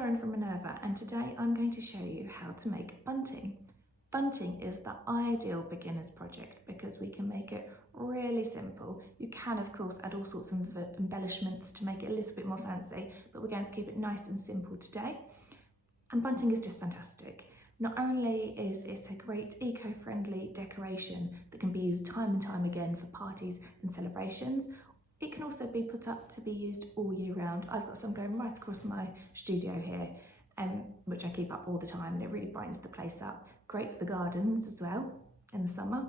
Lauren from Minerva, and today I'm going to show you how to make bunting. Bunting is the ideal beginner's project because we can make it really simple. You can of course add all sorts of embellishments to make it a little bit more fancy, but we're going to keep it nice and simple today. And bunting is just fantastic. Not only is it a great eco-friendly decoration that can be used time and time again for parties and celebrations, it can also be put up to be used all year round. I've got some going right across my studio here, which I keep up all the time, and it really brightens the place up. Great for the gardens as well in the summer.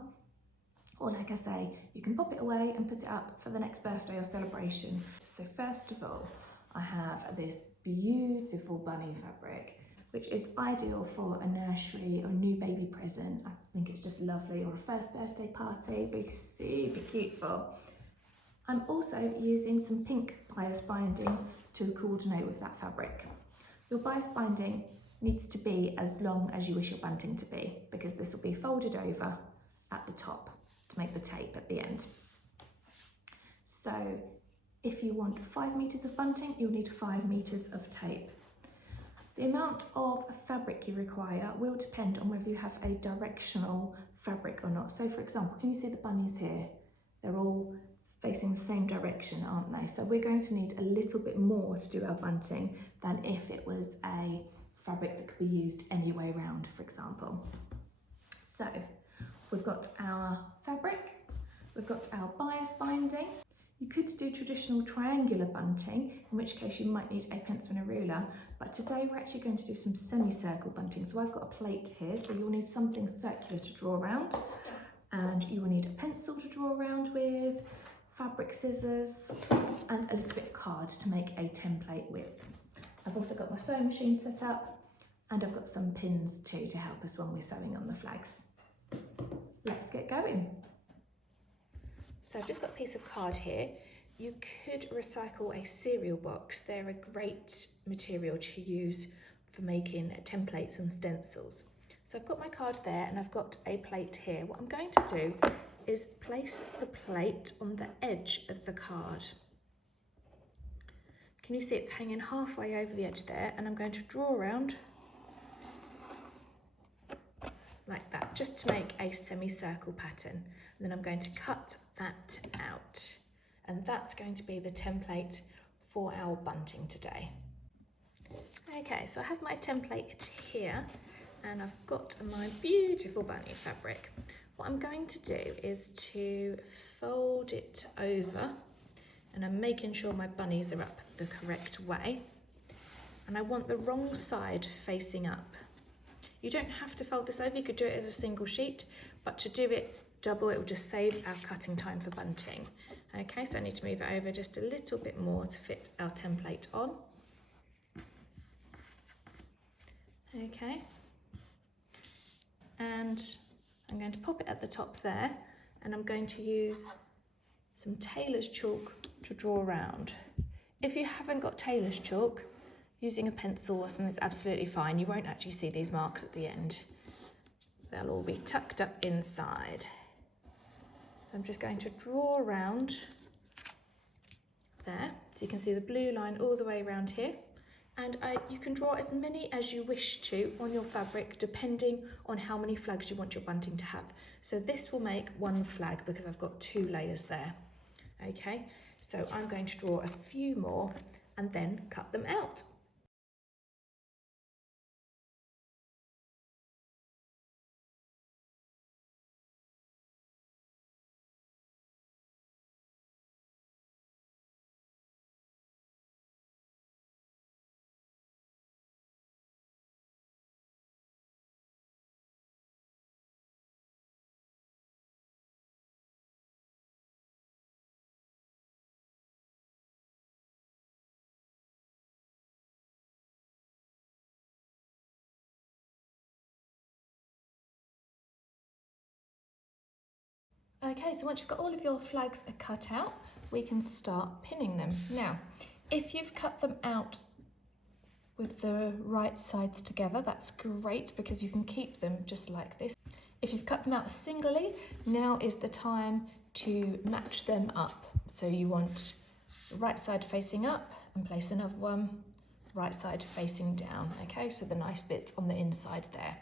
Or like I say, you can pop it away and put it up for the next birthday or celebration. So first of all, I have this beautiful bunny fabric, which is ideal for a nursery or a new baby present. I think it's just lovely, or a first birthday party, be super cute for. I'm also using some pink bias binding to coordinate with that fabric. Your bias binding needs to be as long as you wish your bunting to be, because this will be folded over at the top to make the tape at the end. So if you want 5 meters of bunting, you'll need 5 meters of tape. The amount of fabric you require will depend on whether you have a directional fabric or not. So for example, can you see the bunnies here? They're all facing the same direction, aren't they? So we're going to need a little bit more to do our bunting than if it was a fabric that could be used any way around, for example. So we've got our fabric, we've got our bias binding. You could do traditional triangular bunting, in which case you might need a pencil and a ruler, but today we're actually going to do some semicircle bunting. So I've got a plate here, so you'll need something circular to draw around, and you will need a pencil to draw around with, fabric scissors, and a little bit of card to make a template with. I've also got my sewing machine set up, and I've got some pins too to help us when we're sewing on the flags. Let's get going. So I've just got a piece of card here. You could recycle a cereal box. They're a great material to use for making templates and stencils. So I've got my card there, and I've got a plate here. What I'm going to do is place the plate on the edge of the card. Can you see it's hanging halfway over the edge there? And I'm going to draw around like that, just to make a semicircle pattern. And then I'm going to cut that out. And that's going to be the template for our bunting today. Okay, so I have my template here, and I've got my beautiful bunny fabric. What I'm going to do is to fold it over, and I'm making sure my bunnies are up the correct way, and I want the wrong side facing up. You don't have to fold this over, you could do it as a single sheet, but to do it double, it will just save our cutting time for bunting. Okay, so I need to move it over just a little bit more to fit our template on. Okay, and I'm going to pop it at the top there, and I'm going to use some tailor's chalk to draw around. If you haven't got tailor's chalk, using a pencil or something is absolutely fine. You won't actually see these marks at the end. They'll all be tucked up inside. So I'm just going to draw around there. So you can see the blue line all the way around here. And you can draw as many as you wish to on your fabric, depending on how many flags you want your bunting to have. So this will make one flag because I've got 2 layers there. Okay, so I'm going to draw a few more and then cut them out. Okay, so once you've got all of your flags cut out, we can start pinning them. Now, if you've cut them out with the right sides together, that's great because you can keep them just like this. If you've cut them out singly, now is the time to match them up. So you want the right side facing up and place another one right side facing down, okay? So the nice bit on the inside there.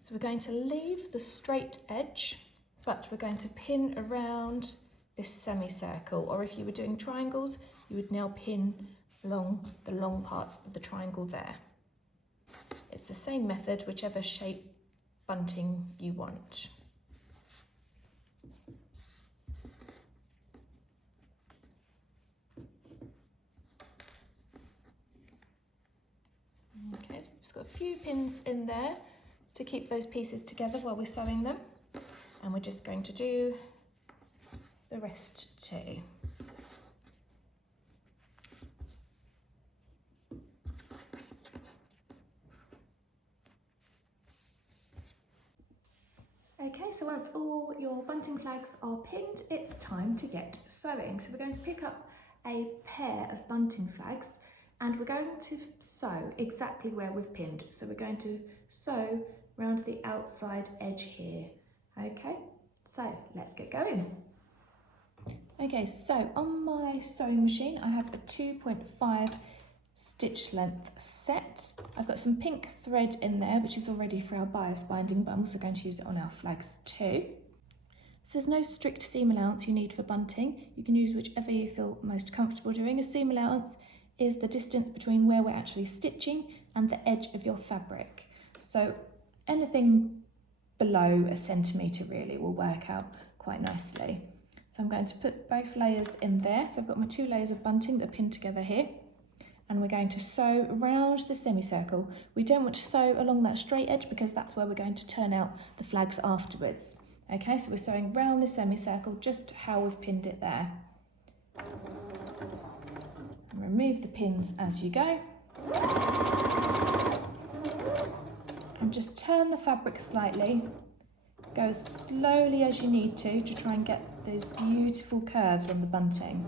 So we're going to leave the straight edge, but we're going to pin around this semicircle, or if you were doing triangles, you would now pin along the long part of the triangle there. It's the same method, whichever shape bunting you want. Okay, so we've just got a few pins in there to keep those pieces together while we're sewing them, and we're just going to do the rest too. Okay, so once all your bunting flags are pinned, it's time to get sewing. So we're going to pick up a pair of bunting flags and we're going to sew exactly where we've pinned. So we're going to sew around the outside edge here. Okay, so let's get going. Okay, so on my sewing machine, I have a 2.5 stitch length set. I've got some pink thread in there, which is already for our bias binding, but I'm also going to use it on our flags too. So there's no strict seam allowance you need for bunting. You can use whichever you feel most comfortable doing. A seam allowance is the distance between where we're actually stitching and the edge of your fabric. So anything below a centimetre really will work out quite nicely. So I'm going to put both layers in there. So I've got my 2 layers of bunting that are pinned together here. And we're going to sew around the semicircle. We don't want to sew along that straight edge because that's where we're going to turn out the flags afterwards. Okay, so we're sewing round the semicircle just how we've pinned it there. And remove the pins as you go. And just turn the fabric slightly. Go as slowly as you need to try and get those beautiful curves on the bunting.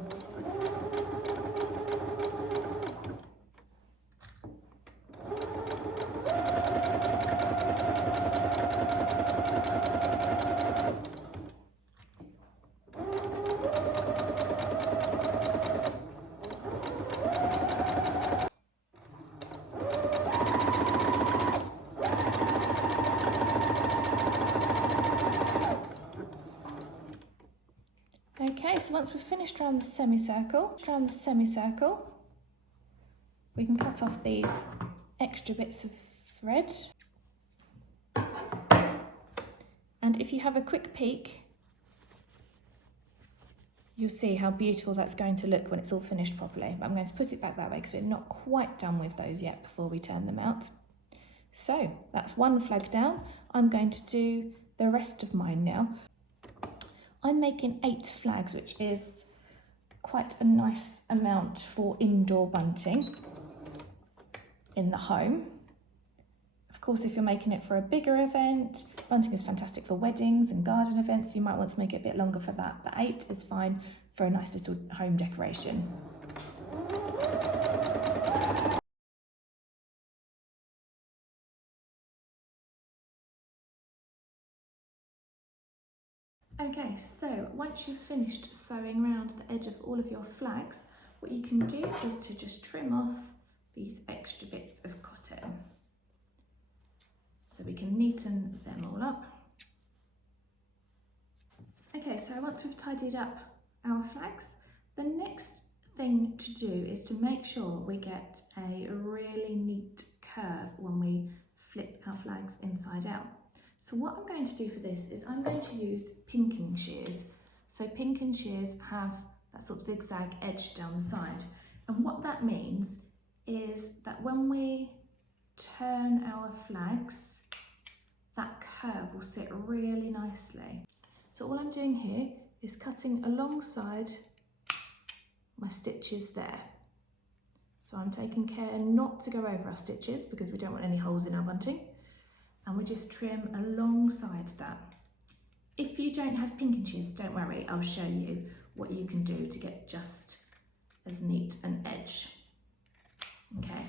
Okay, so once we've finished around the semicircle, we can cut off these extra bits of thread. And if you have a quick peek, you'll see how beautiful that's going to look when it's all finished properly. But I'm going to put it back that way because we're not quite done with those yet before we turn them out. So that's one flag down. I'm going to do the rest of mine now. I'm making 8 flags, which is quite a nice amount for indoor bunting in the home. Of course, if you're making it for a bigger event, bunting is fantastic for weddings and garden events. You might want to make it a bit longer for that, but 8 is fine for a nice little home decoration. Okay, so once you've finished sewing around the edge of all of your flags, what you can do is to just trim off these extra bits of cotton. So we can neaten them all up. Okay, so once we've tidied up our flags, the next thing to do is to make sure we get a really neat curve when we flip our flags inside out. So what I'm going to do for this is I'm going to use pinking shears. So pinking shears have that sort of zigzag edge down the side. And what that means is that when we turn our flags, that curve will sit really nicely. So all I'm doing here is cutting alongside my stitches there. So I'm taking care not to go over our stitches because we don't want any holes in our bunting. And we just trim alongside that. If you don't have pinking shears, don't worry, I'll show you what you can do to get just as neat an edge. Okay,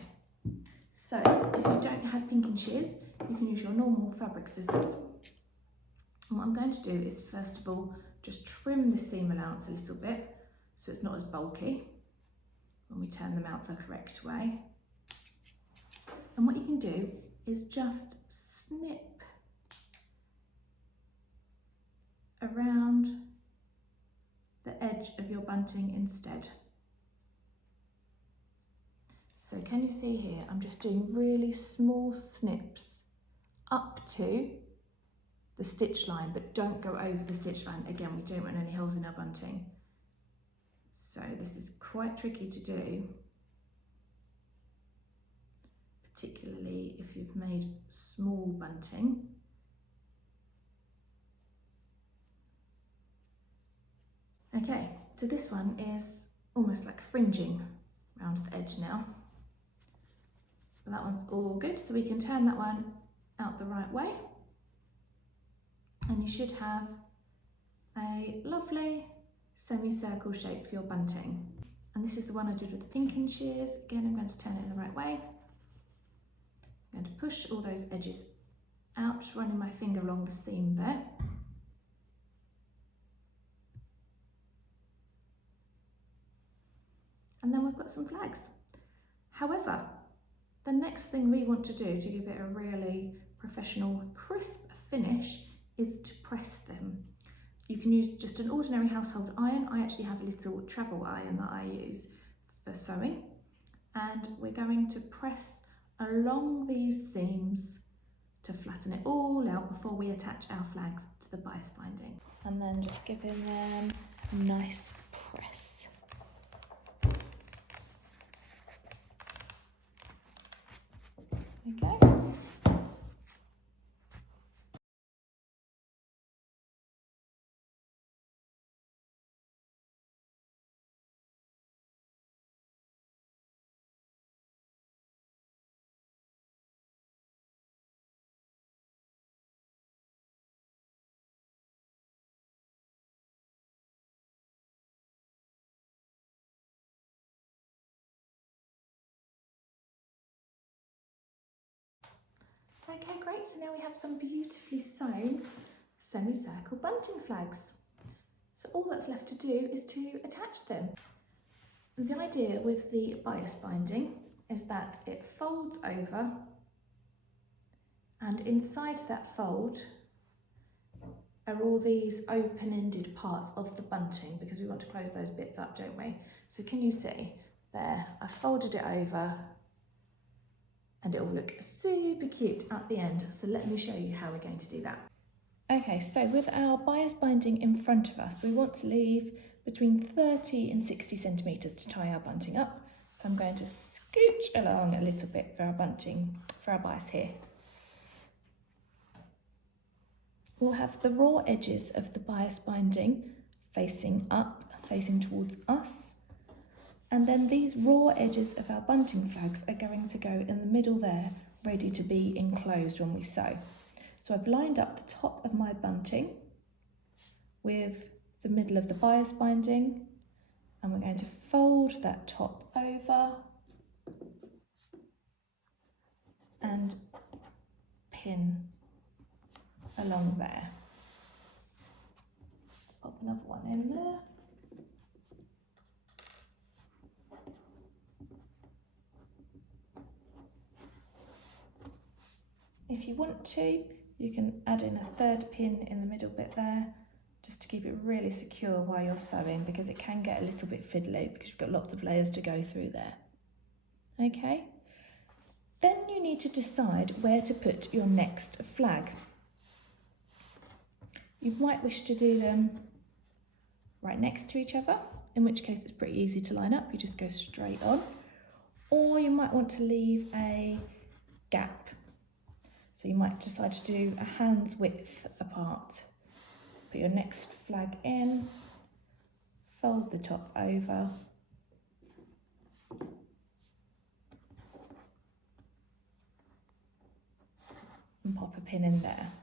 so if you don't have pinking shears, you can use your normal fabric scissors. And what I'm going to do is first of all, just trim the seam allowance a little bit so it's not as bulky when we turn them out the correct way. And what you can do is just snip around the edge of your bunting instead. So can you see here, I'm just doing really small snips up to the stitch line, but don't go over the stitch line. Again, we don't want any holes in our bunting. So this is quite tricky to do, particularly if you've made small bunting. Okay, so this one is almost like fringing around the edge now. That one's all good, so we can turn that one out the right way. And you should have a lovely semicircle shape for your bunting. And this is the one I did with the pinking shears. Again, I'm going to turn it in the right way. I'm going to push all those edges out, just running my finger along the seam there. And then we've got some flags. However, the next thing we want to do to give it a really professional, crisp finish is to press them. You can use just an ordinary household iron. I actually have a little travel iron that I use for sewing. And we're going to press along these seams to flatten it all out before we attach our flags to the bias binding. And then just giving them a nice press. Okay. Okay, great, so now we have some beautifully sewn semicircle bunting flags. So all that's left to do is to attach them. The idea with the bias binding is that it folds over, and inside that fold are all these open-ended parts of the bunting, because we want to close those bits up, don't we? So can you see there, I folded it over, and it will look super cute at the end. So let me show you how we're going to do that. Okay, so with our bias binding in front of us, we want to leave between 30 and 60 centimetres to tie our bunting up. So I'm going to scooch along a little bit for our bunting, for our bias here. We'll have the raw edges of the bias binding facing up, facing towards us. And then these raw edges of our bunting flags are going to go in the middle there, ready to be enclosed when we sew. So I've lined up the top of my bunting with the middle of the bias binding, and we're going to fold that top over and pin along there. Pop another one in there. If you want to, you can add in a third pin in the middle bit there, just to keep it really secure while you're sewing, because it can get a little bit fiddly because you've got lots of layers to go through there. Okay, then you need to decide where to put your next flag. You might wish to do them right next to each other, in which case it's pretty easy to line up, you just go straight on. Or you might want to leave a gap. So you might decide to do a hand's width apart. Put your next flag in, fold the top over, and pop a pin in there.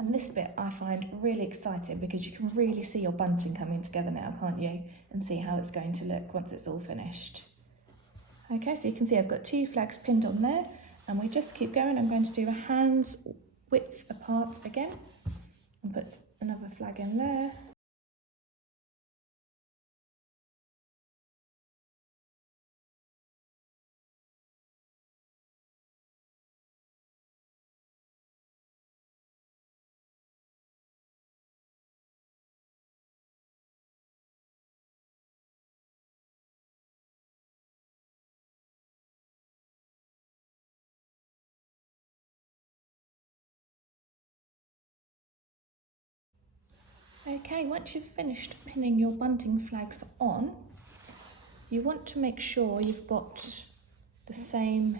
And this bit I find really exciting because you can really see your bunting coming together now, can't you? And see how it's going to look once it's all finished. Okay, so you can see I've got 2 flags pinned on there, and we just keep going. I'm going to do a hand's width apart again and put another flag in there. Okay, once you've finished pinning your bunting flags on, you want to make sure you've got the same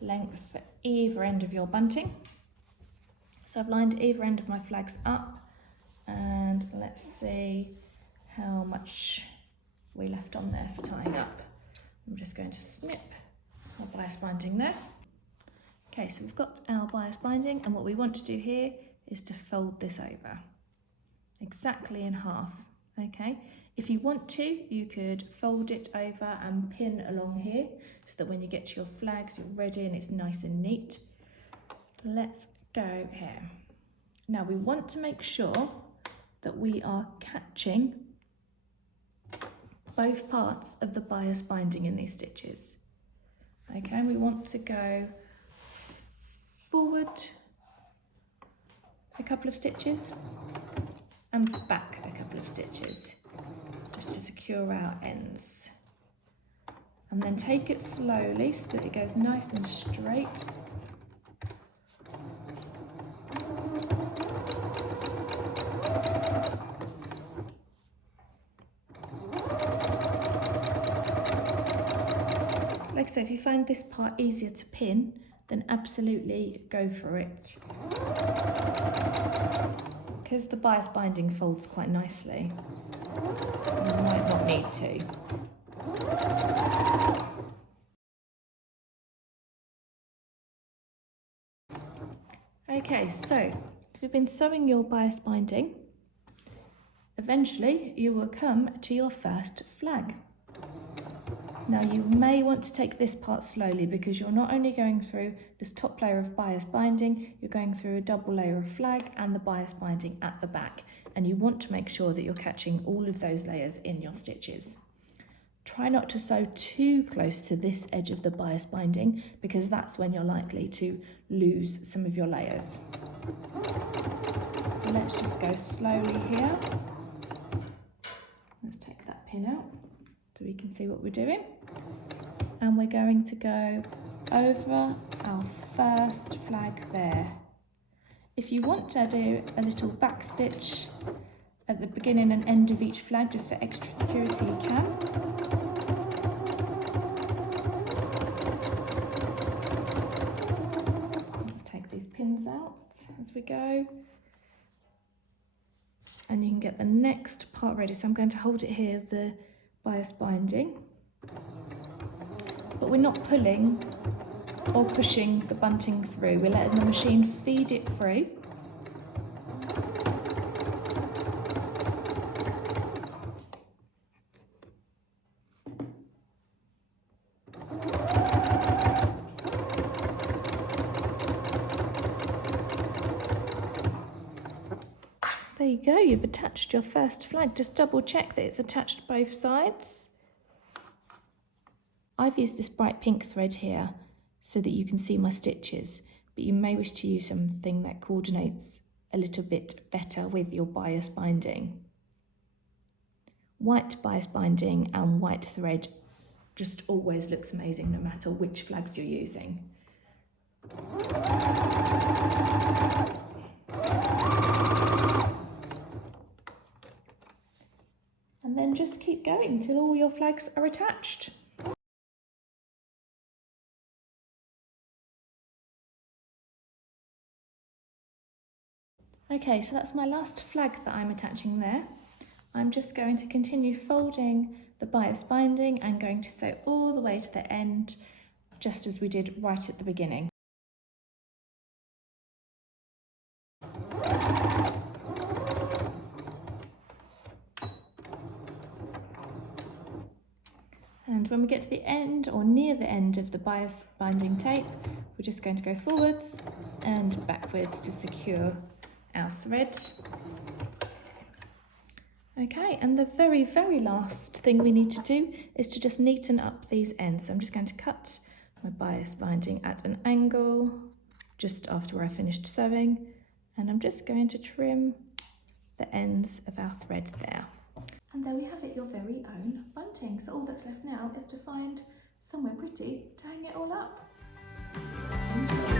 length for either end of your bunting. So I've lined either end of my flags up, and let's see how much we left on there for tying up. I'm just going to snip our bias binding there. Okay, so we've got our bias binding, and what we want to do here is to fold this over exactly in half. Okay, if you want to, you could fold it over and pin along here so that when you get to your flags, you're ready and it's nice and neat. Let's go here. Now we want to make sure that we are catching both parts of the bias binding in these stitches. Okay, we want to go forward a couple of stitches and back a couple of stitches just to secure our ends, and then take it slowly so that it goes nice and straight. Like I say, if you find this part easier to pin, then absolutely go for it, because the bias binding folds quite nicely. You might not need to. Okay, so if you've been sewing your bias binding, eventually you will come to your first flag. Now you may want to take this part slowly, because you're not only going through this top layer of bias binding, you're going through a double layer of flag and the bias binding at the back, and you want to make sure that you're catching all of those layers in your stitches. Try not to sew too close to this edge of the bias binding, because that's when you're likely to lose some of your layers. So let's just go slowly here. Let's take that pin out so we can see what we're doing. And we're going to go over our first flag there. If you want to do a little back stitch at the beginning and end of each flag just for extra security, you can. Let's take these pins out as we go. And you can get the next part ready. So I'm going to hold it here, the bias binding. But we're not pulling or pushing the bunting through. We're letting the machine feed it through. There you go, you've attached your first flag. Just double check that it's attached both sides. I've used this bright pink thread here so that you can see my stitches, but you may wish to use something that coordinates a little bit better with your bias binding. White bias binding and white thread just always looks amazing no matter which flags you're using. And then just keep going until all your flags are attached. Okay, so that's my last flag that I'm attaching there. I'm just going to continue folding the bias binding and going to sew all the way to the end, just as we did right at the beginning. And when we get to the end or near the end of the bias binding tape, we're just going to go forwards and backwards to secure our thread. Okay, and the very, very last thing we need to do is to just neaten up these ends. So I'm just going to cut my bias binding at an angle just after I finished sewing, and I'm just going to trim the ends of our thread there. And there we have it, your very own bunting. So all that's left now is to find somewhere pretty to hang it all up. Enjoy.